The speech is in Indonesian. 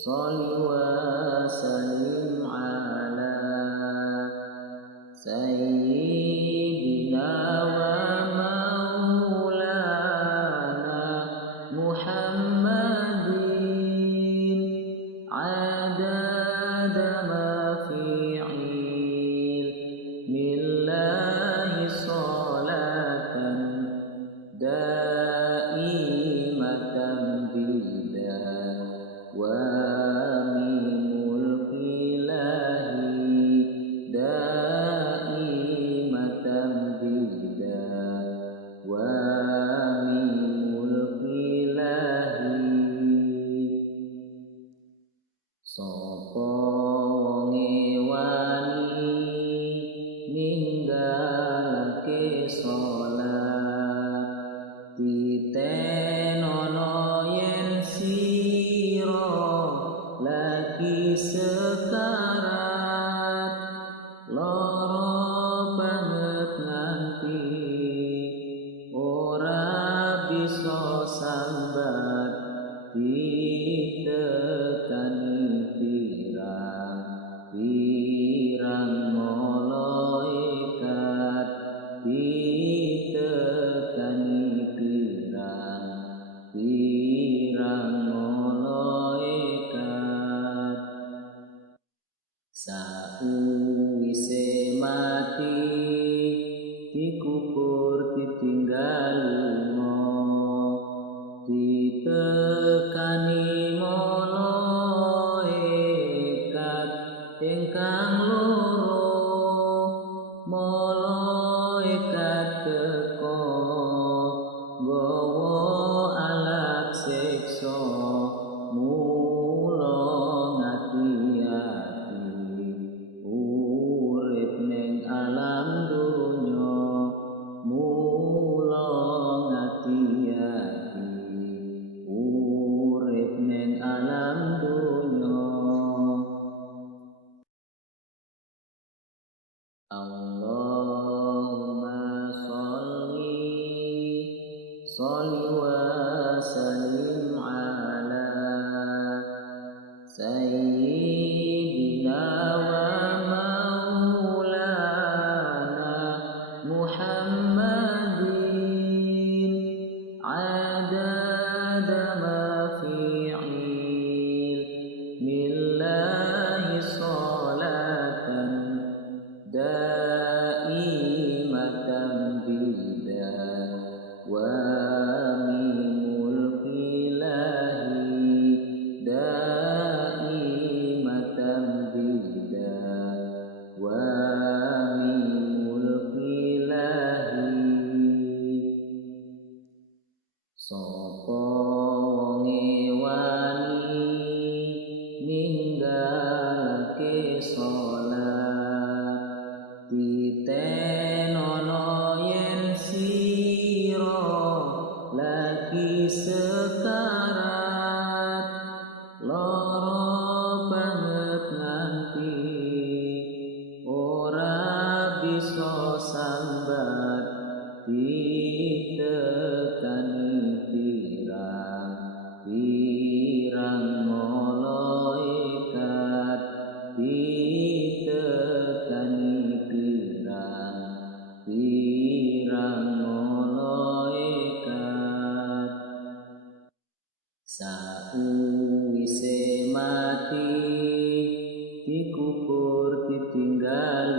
sholli wa sallim ala sayyidina wa maulana Muhammadin adada ma fi ilmillahi sholatan daimatan bida wa min mulkillahi daimatan bida wa min mulkillahi sapa wonge wani ninggalake salat titenono yen sira lagi sekarat lara banget nganti ora bisa sambat ditekani pirang malaikat ditekani pirang malaikat sakwise mati dikubur ditinggal lunga ditekani malaikat ingkang loro malaikat teka nggawa alat siksa mula ngati-ati urip ning alam donya mula ngati-ati urip ning alam donya Allahumma sholli wa sallim ala sayyidina wa maulana Muhammadin adada ma fi ilmillahi sholatan daimatan bida wa min mulkillahi daimatan bida wa min mulkillahi sapa wonge wani ninggalake salat titenono yen sira lagi sekarat lara banget nganti ora bisa sambat ditekani pirang malaikat ditekani pirang malaikat sakwise mati dikubur ditinggal